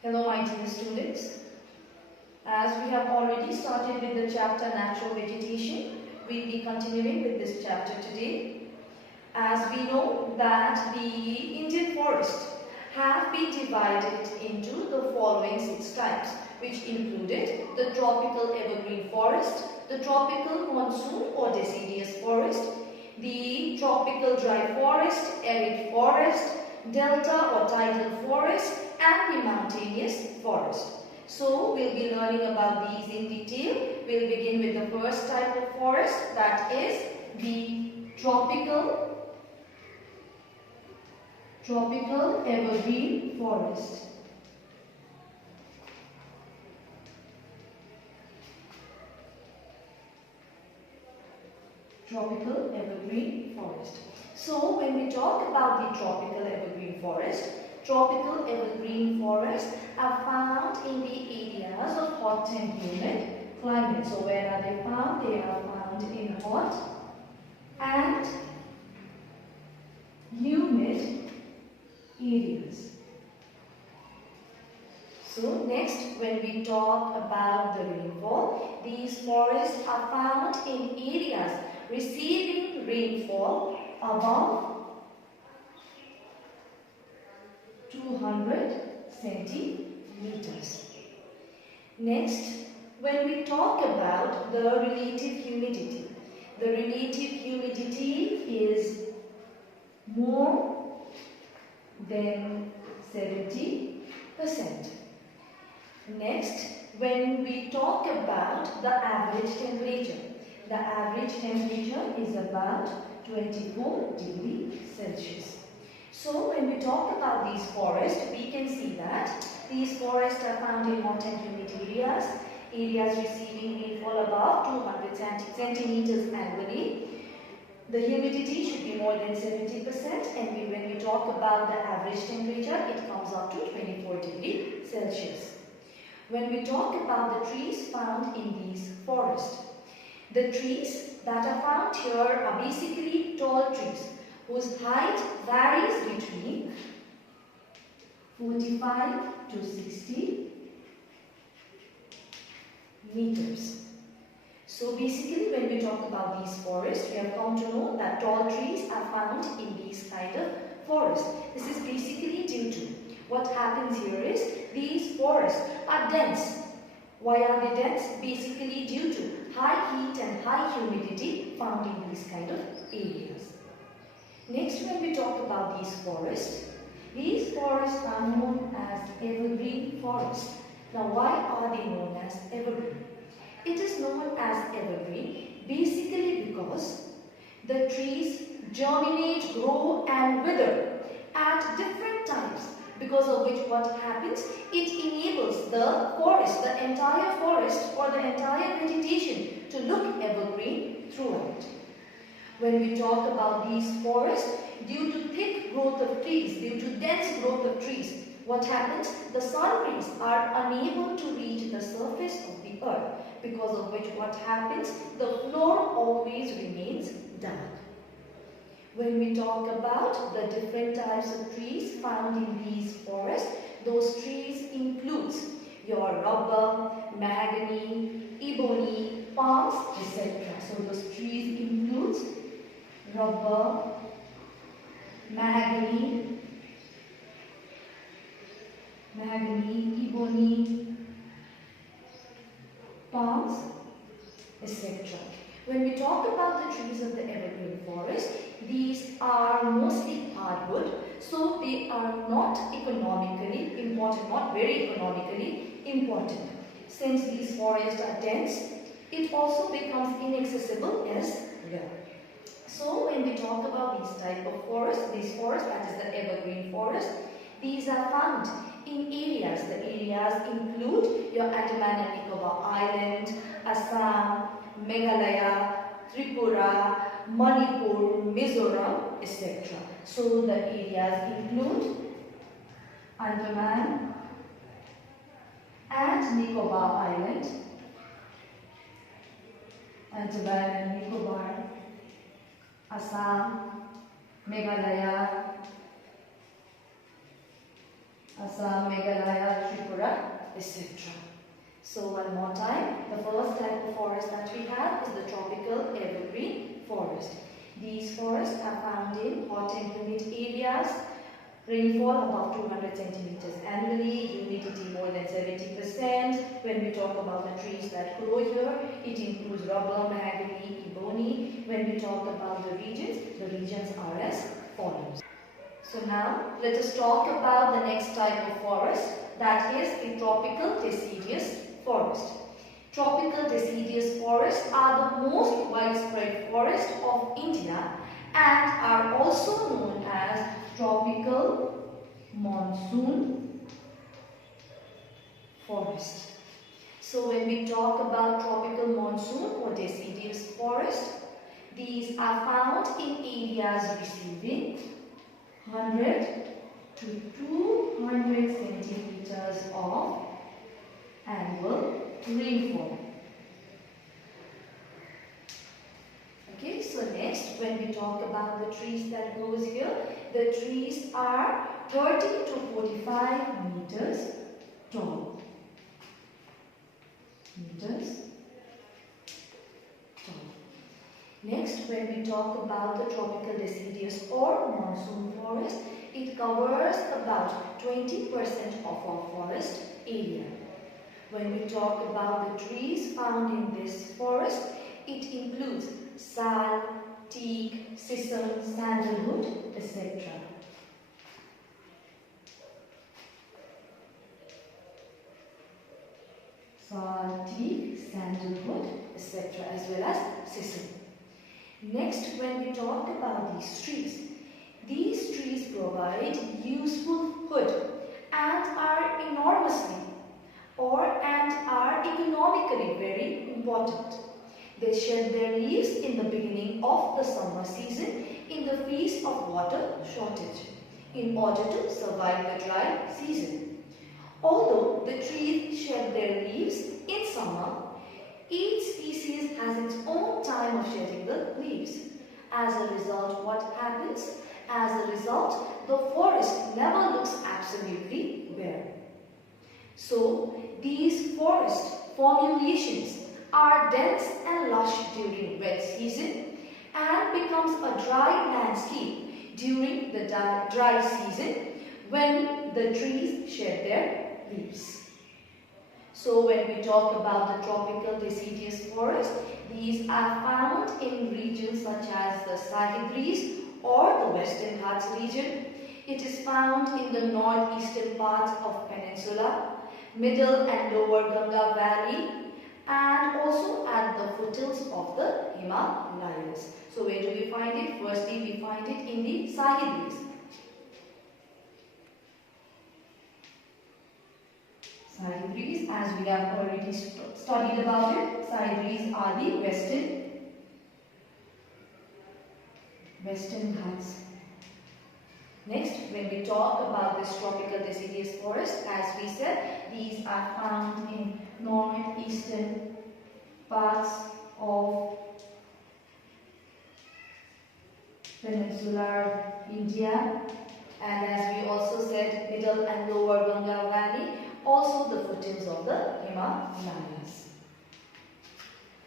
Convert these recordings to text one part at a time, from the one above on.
Hello my dear students. As we have already started with the chapter Natural Vegetation, we'll be continuing with this chapter today. As we know that the Indian forest have been divided into the following 6 types, which included the tropical evergreen forest, the tropical monsoon or deciduous forest, the tropical dry forest, arid forest, delta or tidal forest, and the mountainous forest. So we'll be learning about these in detail. We'll begin with the first type of forest, that is the tropical evergreen forest. Tropical evergreen forest. So when we talk about the tropical evergreen forest are found in the areas of hot and humid climate. So where are they found? They are found in hot and humid areas. So next, when we talk about the rainfall, these forests are found in areas receiving rainfall above 200 centimeters. Next, when we talk about the relative humidity is more than 70%. Next, when we talk about the average temperature is about 24 degrees Celsius. So when we talk about these forests, we can see that these forests are found in hot and humid areas receiving rainfall above 200 centimeters annually. The humidity should be more than 70%, and when we talk about the average temperature, it comes up to 24 degrees Celsius. When we talk about the trees found in these forests, the trees that are found here are basically tall trees whose height varies between 45 to 60 meters. So basically when we talk about these forests, we have come to know that tall trees are found in these kind of forests. This is basically due to what happens here is these forests are dense. Why are they dense? Basically due to high heat and high humidity found in these kind of areas. Next, when we talk about these forests are known as evergreen forests. Now, why are they known as evergreen? It is known as evergreen basically because the trees germinate, grow and wither at different times, because of which what happens, it enables the forest, the entire forest or the entire vegetation to look evergreen throughout. When we talk about these forests, due to thick growth of trees, due to dense growth of trees, what happens? The sun rays are unable to reach the surface of the earth, because of which what happens? The floor always remains dark. When we talk about the different types of trees found in these forests, those trees includes your rubber, mahogany, ebony, palms, etc. So those trees includes rubber, mahogany, ebony, palms, etc. When we talk about the trees of the evergreen forest, these are mostly hardwood, so they are not economically important, not very economically important. Since these forests are dense, it also becomes inaccessible as well. So when we talk about these type of forests, that is the evergreen forest, these are found in areas. The areas include your Andaman and Nicobar Island, Assam, Meghalaya, Tripura, Manipur, Mizoram, etc. So the areas include Andaman and Nicobar Island, Andaman and Nicobar, Assam, Meghalaya, Assam, Meghalaya, Tripura, etc. So one more time, the first type of forest that we have is the tropical evergreen forest. These forests are found in hot and humid areas, rainfall above 200 centimeters annually, humidity more than 70%. When we talk about the trees that grow here, it includes rubber, mahogany, ebony. When we talk about the regions are as follows. So now let us talk about the next type of forest, that is the tropical deciduous forest. Tropical deciduous forests are the most widespread forest of India and are also known as tropical monsoon forest. So when we talk about tropical monsoon or deciduous forest, these are found in areas receiving 100 to 200 centimeters of annual rainfall. Okay, so next when we talk about the trees that grows here, the trees are 30 to 45 meters tall. Next, when we talk about the tropical deciduous or monsoon forest, it covers about 20% of our forest area. When we talk about the trees found in this forest, it includes sal, teak, sisal, sandalwood, etc. Sal, teak, sandalwood, etc. as well as sisal. Next, when we talk about these trees provide useful wood and are economically very important. They shed their leaves in the beginning of the summer season in the face of water shortage in order to survive the dry season. Although the trees shed their leaves in summer, each species has its own time of shedding the leaves. As a result, what happens? As a result, the forest never looks absolutely bare. So, these forest formulations are dense and lush during wet season and becomes a dry landscape during the dry season when the trees shed their leaves. So when we talk about the tropical deciduous forest, these are found in regions such as the Sahyadris or the Western Ghats region. It is found in the northeastern parts of peninsula, middle and lower Ganga valley, and also at the foothills of the Himalayas. So where do we find it? Firstly, we find it in the Sahyadris. Sahyadris, as we have already studied about it, Sahyadris are the Western Ghats. Next, when we talk about this tropical deciduous forest, as we said, these are found in northeastern parts of peninsular India, and as we also said, middle and lower Ganga valley, also the foothills of the Himalayas.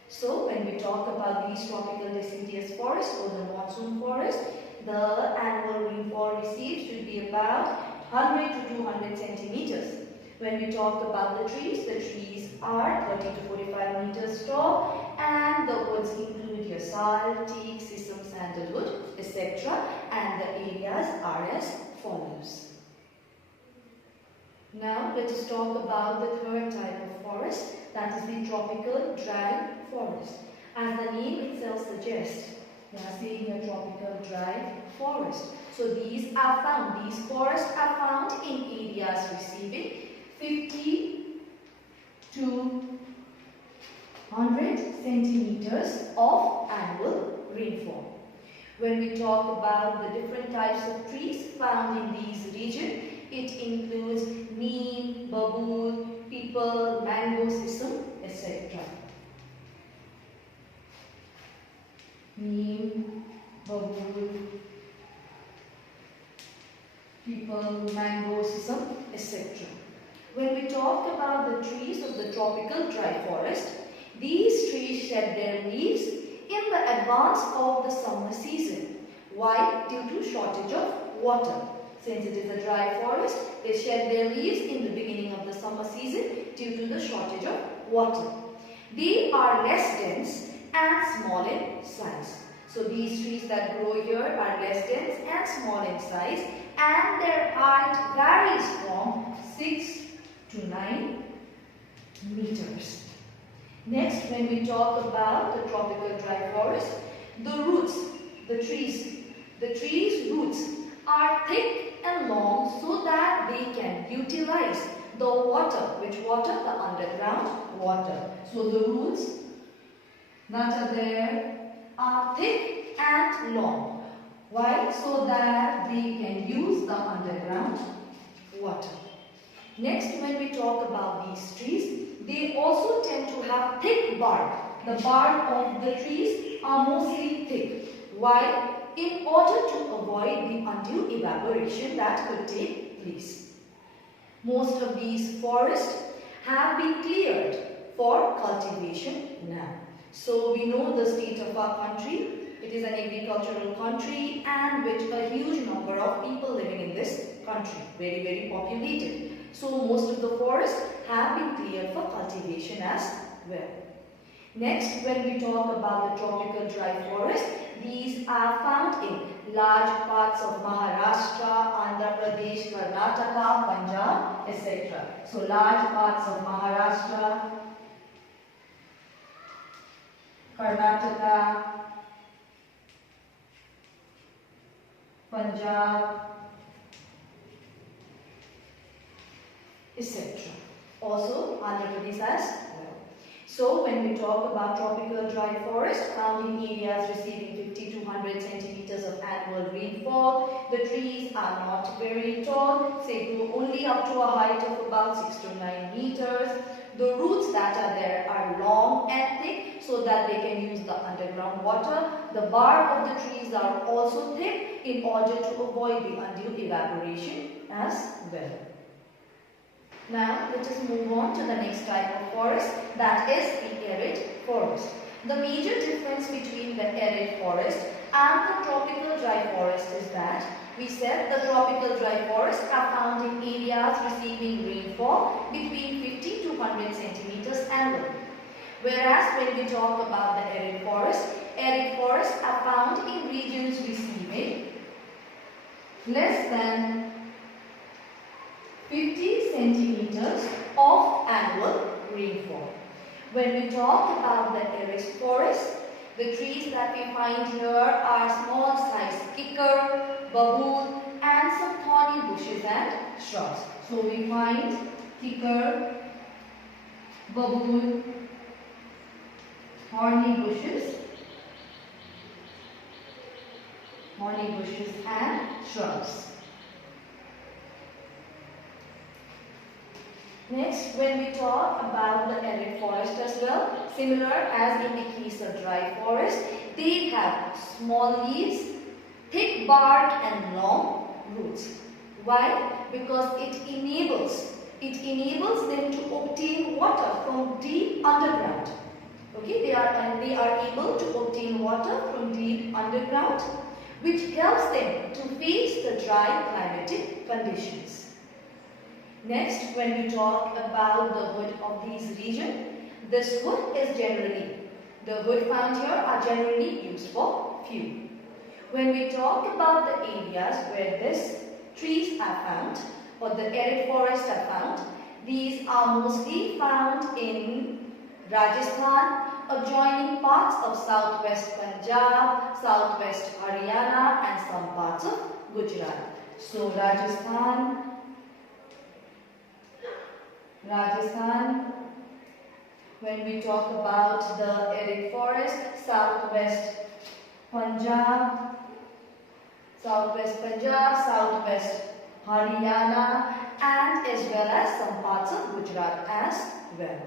So when we talk about these tropical deciduous forests or the monsoon forest, the annual rainfall received should be about 100 to 200 centimeters. When we talk about the trees are 30 to 45 meters tall, and the woods include your sal, teak, sisal, sandalwood, etc. And the areas are as follows. Now let us talk about the third type of forest, that is the tropical dry forest. As the name itself suggests, we are seeing a tropical dry forest. So these forests are found in areas receiving 50 to 100 centimeters of annual rainfall. When we talk about the different types of trees found in these regions, it includes neem, babul, peepal, mango, sisal, etc. Neem, babul, peepal, mango, sisal, etc. When we talk about the trees of the tropical dry forest, these trees shed their leaves in the advance of the summer season. Why? Due to shortage of water. Since it is a dry forest, they shed their leaves in the beginning of the summer season due to the shortage of water. They are less dense and small in size. So these trees that grow here are less dense and small in size, and their height varies from 6 to 9 meters. Next, when we talk about the tropical dry forest, the roots, the trees' roots are thick and long so that they can utilize the water. Which water? The underground water. So the roots that are there are thick and long. Why? So that they can use the underground water. Next, when we talk about these trees, they also tend to have thick bark. The bark of the trees are mostly thick. Why? In order to avoid the undue evaporation that could take place. Most of these forests have been cleared for cultivation now. So we know the state of our country. It is an agricultural country and with a huge number of people living in this country. Very, very populated. So most of the forests have been cleared for cultivation as well. Next, when we talk about the tropical dry forest, these are found in large parts of Maharashtra, Andhra Pradesh, Karnataka, Punjab, etc. So large parts of Maharashtra, Karnataka, Punjab, etc. Also Andhra Pradesh as well. So when we talk about tropical dry forest found in areas receiving 50 to 100 centimeters of annual rainfall, the trees are not very tall, say grow only up to a height of about 6 to 9 meters. The roots that are there are long and thick so that they can use the underground water. The bark of the trees are also thick in order to avoid the undue evaporation as well. Now let us move on to the next type of forest, that is the arid forest. The major difference between the arid forest and the tropical dry forest is that we said the tropical dry forests are found in areas receiving rainfall between 50 to 100 centimeters annually. Whereas when we talk about the arid forests are found in regions receiving less than 50 centimeters of annual rainfall. When we talk about the arid forest, the trees that we find here are small sized kikar, babool and some thorny bushes and shrubs. So we find kikar, babool, thorny bushes and shrubs. Next, when we talk about the arid forest as well, similar as in the case of dry forest, they have small leaves, thick bark and long roots. Why? Because it enables them to obtain water from deep underground. Okay, they are able to obtain water from deep underground, which helps them to face the dry climatic conditions. Next, when we talk about the wood of these regions, this wood is the wood found here are generally used for fuel. When we talk about the areas where these trees are found, or the arid forests are found, these are mostly found in Rajasthan, adjoining parts of southwest Punjab, southwest Haryana and some parts of Gujarat. So Rajasthan, when we talk about the arid forest, southwest Punjab, southwest Haryana and as well as some parts of Gujarat as well.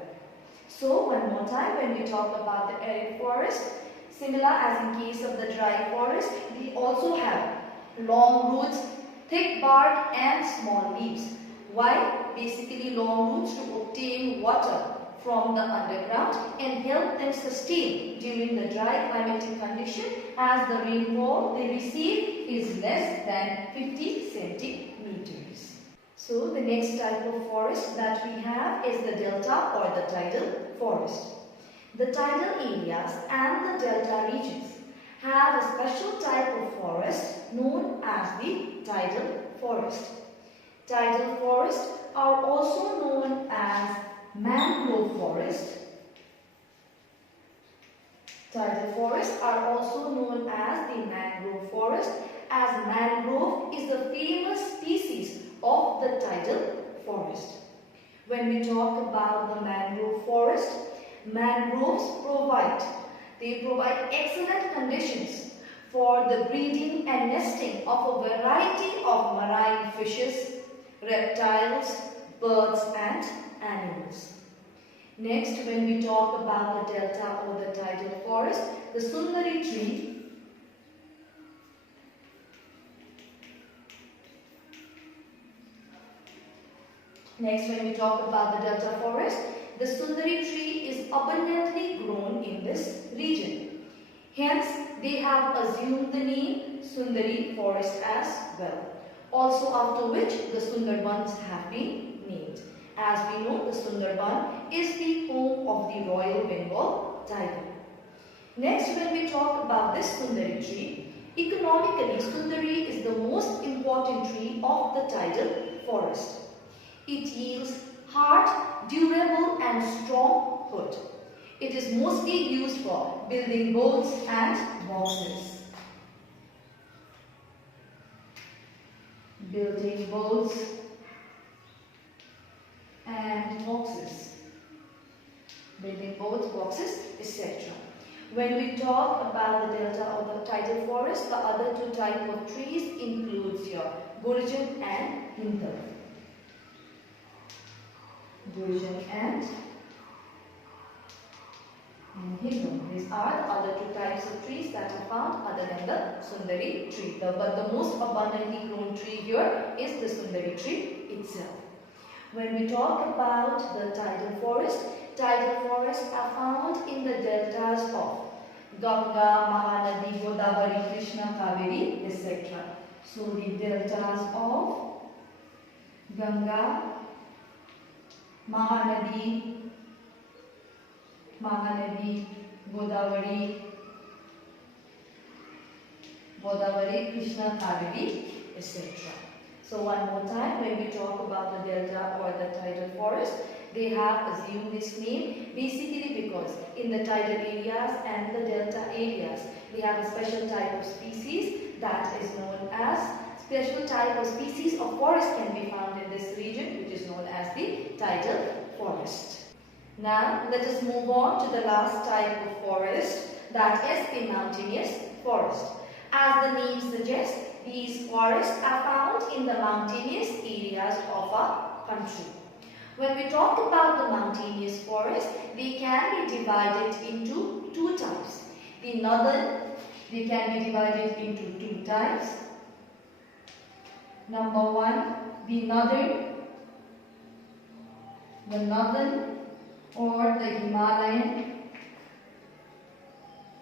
So one more time, when we talk about the arid forest, similar as in case of the dry forest, they also have long roots, thick bark and small leaves. Why? basically long roots to obtain water from the underground and help them sustain during the dry climatic condition, as the rainfall they receive is less than 50 centimeters. So the next type of forest that we have is the delta or the tidal forest. The tidal areas and the delta regions have a special type of forest known as the tidal forest. Tidal forests are also known as mangrove forest. Tidal forests are also known as the mangrove forest, as mangrove is the famous species of the tidal forest. When we talk about the mangrove forest, mangroves provide excellent conditions for the breeding and nesting of a variety of marine fishes, reptiles, birds and animals. Next, when we talk about the delta or the tidal forest, the Sundari tree Next, when we talk about the delta forest, the Sundari tree is abundantly grown in this region. Hence, they have assumed the name Sundari forest as well. Also, after which the Sundarbans have been named. As we know, the Sundarban is the home of the Royal Bengal tiger. Next, when we talk about this Sundari tree, economically, Sundari is the most important tree of the tidal forest. It yields hard, durable and strong wood. It is mostly used for building boats and boxes. Building boats and boxes. Building boats, boxes, etc. When we talk about the delta or the tidal forest, the other two types of trees includes your Gurjan and Hindal. Gurjan and Hindal. These are the other two types of trees that are found other than the Sundari tree. But the most abundantly grown tree here is the Sundari tree itself. When we talk about the tidal forests are found in the deltas of Ganga, Mahanadi, Godavari, Krishna, Kaveri, etc. So the deltas of Ganga, Mahanadi, Godavari, Krishna, Kaveri, etc. So one more time, when we talk about the delta or the tidal forest, they have assumed this name basically because in the tidal areas and the delta areas, they have a special type of species that is known as special type of species of forest can be found in this region, which is known as the tidal forest. Now let us move on to the last type of forest, that is the mountainous forest. As the name suggests, these forests are found in the mountainous areas of our country. When we talk about the mountainous forest, they can be divided into two types. The northern, they can be divided into two types. Number one, the northern or the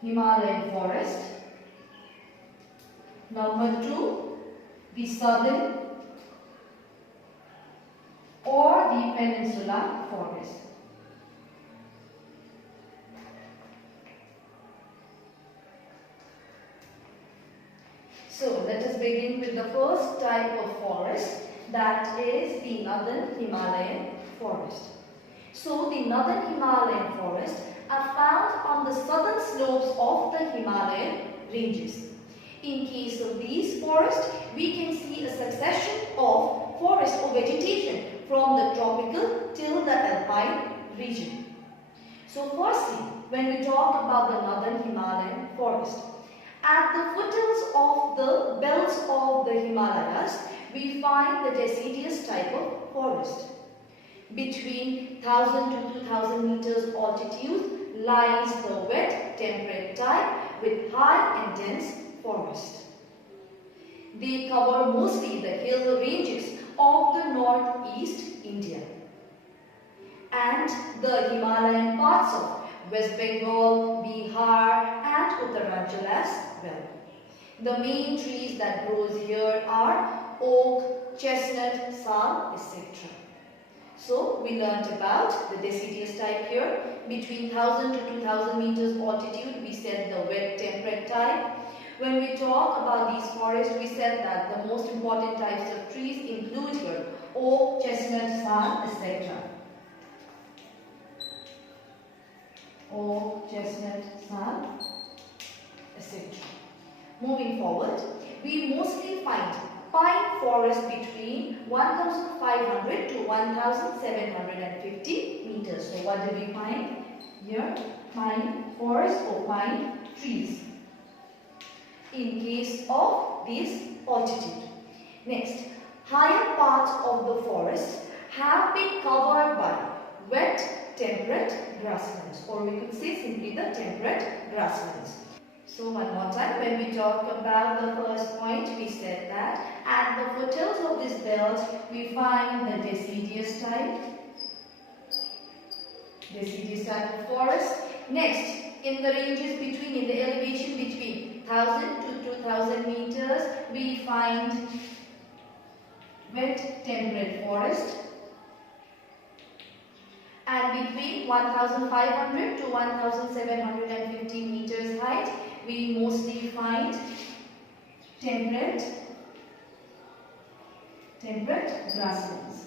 Himalayan forest. Number two, the southern or the peninsular forest. So let us begin with the first type of forest, that is the northern Himalayan forest. So the northern Himalayan forests are found on the southern slopes of the Himalayan ranges. In case of these forests, we can see a succession of forest or vegetation from the tropical till the alpine region. So firstly, when we talk about the northern Himalayan forest, at the foothills of the belts of the Himalayas, we find the deciduous type of forest. Between 1000 to 2000 meters altitude lies the wet temperate type with high and dense forest. They cover mostly the hill ranges of the northeast India. And the Himalayan parts of West Bengal, Bihar and Uttarakhand as well. The main trees that grows here are oak, chestnut, sal, etc. So we learnt about the deciduous type here. Between 1000 to 2000 meters altitude, we said the wet temperate type. When we talk about these forests, we said that the most important types of trees include here oak, chestnut, sal, etc. Oak, chestnut, sal, etc. Moving forward, we mostly find pine forest between 1500 to 1750 meters. So what do we find here? Pine forest or pine trees in case of this altitude. Next, higher parts of the forest have been covered by wet temperate grasslands, or we could say simply the temperate grasslands. So one more time, when we talk about the first point, we said that at the foothills of this belt, we find the deciduous type of forest. Next, in the ranges between, in the elevation between 1000 to 2000 meters, we find wet temperate forest. And between 1500 to 1750 meters height, we mostly find temperate grasslands.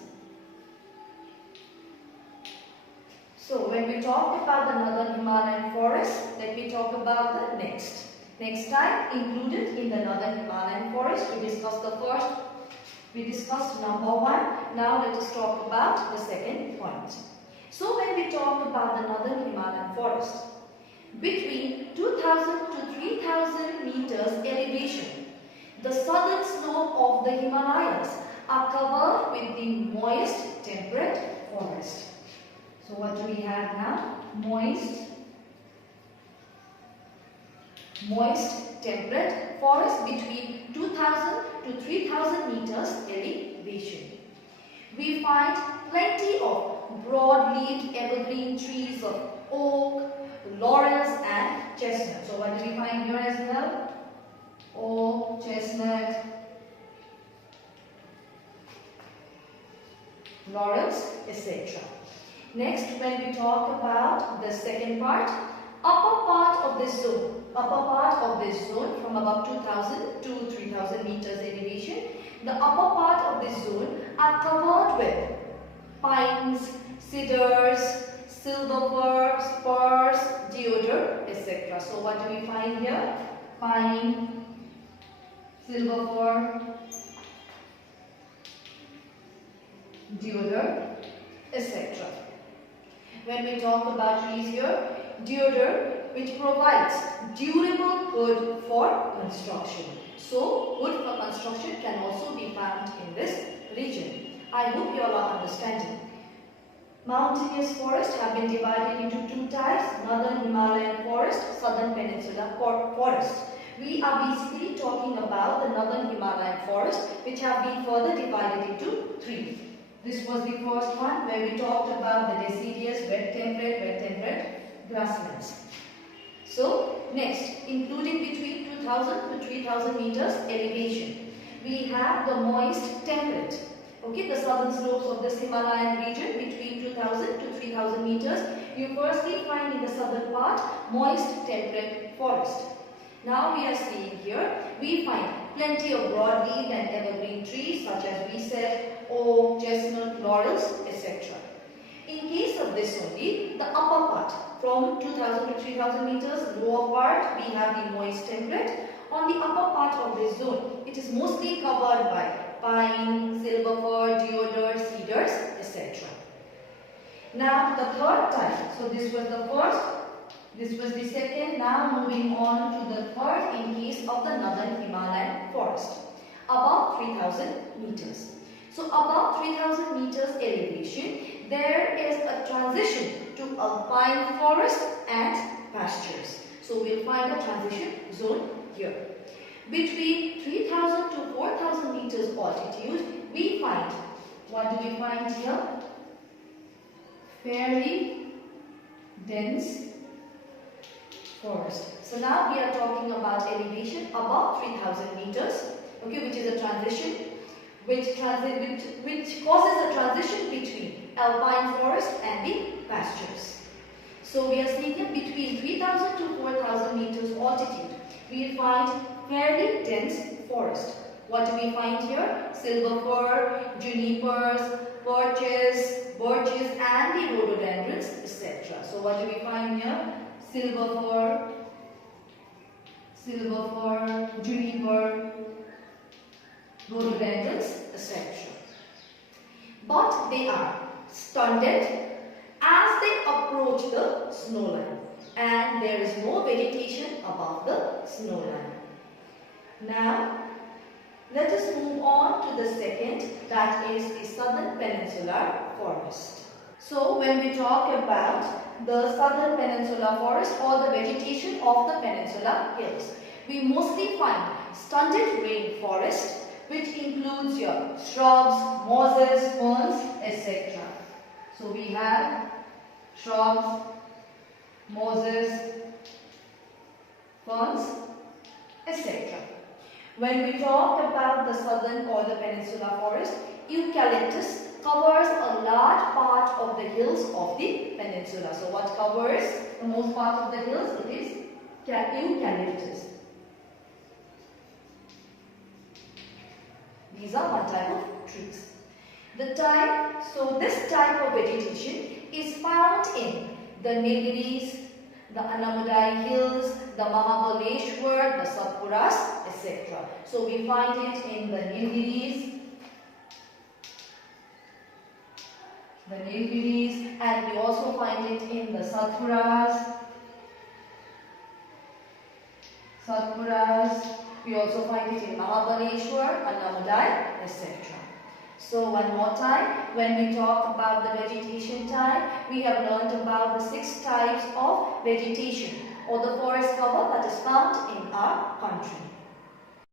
So when we talk about the northern Himalayan forest, let me talk about the next. Next type included in the northern Himalayan forest, we discussed the first. We discussed number 1. Now let us talk about the second point. So when we talk about the northern Himalayan forest, between 2000 to 3000 meters elevation, the southern slope of the Himalayas are covered with the moist temperate forest. So what do we have now? Moist temperate forest between 2000 to 3000 meters elevation. We find plenty of broad-leaved evergreen trees of oak, laurels and chestnut. So what do we find here as well? Oak, chestnut, laurels, etc. Next, when we talk about the second part, upper part of this zone from about 2000 to 3000 meters elevation, the upper part of this zone are covered with pines, cedars, silver fir, spruce, deodar, etc. So what do we find here? Pine, silver fir, deodar, etc. When we talk about trees here, deodar, which provides durable wood for construction. So wood for construction can also be found in this region. I hope you all are understanding. Mountainous forests have been divided into two types, northern Himalayan forest, southern peninsula forest. We are basically talking about the northern Himalayan forest, which have been further divided into three. This was the first one where we talked about the deciduous, wet temperate grasslands. So next, including between 2000 to 3000 meters elevation, we have the moist temperate. Okay, the southern slopes of this Himalayan region between 2000 to 3000 meters, you firstly find in the southern part moist temperate forest. Now we are seeing here, we find plenty of broadleaf and evergreen trees such as we said, oak, chestnut, laurels, etc. In case of this only, the upper part from 2000 to 3000 meters, lower part we have the moist temperate. On the upper part of this zone, it is mostly covered by pine, silver fir, deodar, cedars, etc. Now the third type, so this was the first, this was the second, now moving on to the third in case of the northern Himalayan forest, above 3000 meters. So above 3000 meters elevation, there is a transition to alpine forest and pastures. So we'll find a transition zone here. Between 3000 to 4000 meters altitude, we find, what do we find here? fairly dense forest. So now we are talking about elevation above 3000 meters, okay, which is a transition, which causes a transition between alpine forest and the pastures. So we are seeing here between 3000 to 4000 meters altitude, we find fairly dense forest. What do we find here? Silver fir, junipers, birches and the rhododendrons, etc. So what do we find here? Silver fir, juniper, rhododendrons, etc. But they are stunted as they approach the snow line, and there is no vegetation above the snow line. Now, let us move on to the second, that is the southern peninsular forest. So, when we talk about the southern peninsular forest or the vegetation of the peninsular hills, we mostly find stunted rainforest, which includes your shrubs, mosses, ferns, etc. So, we have shrubs, mosses, ferns, etc. When we talk about the southern or the peninsular forest, eucalyptus covers a large part of the hills of the peninsula. So what covers the most part of the hills? It is eucalyptus. These are one type of trees. This type of vegetation is found in the Nilgiris, the Annamadai hills, the Mahabaleshwar, the Satpuras, etc. So we find it in the Nilgiris, and we also find it in the Satpuras. We also find it in Mahabaleshwar, Annamadai, etc. So one more time, when we talk about the vegetation type, we have learnt about the 6 types of vegetation or the forest cover that is found in our country.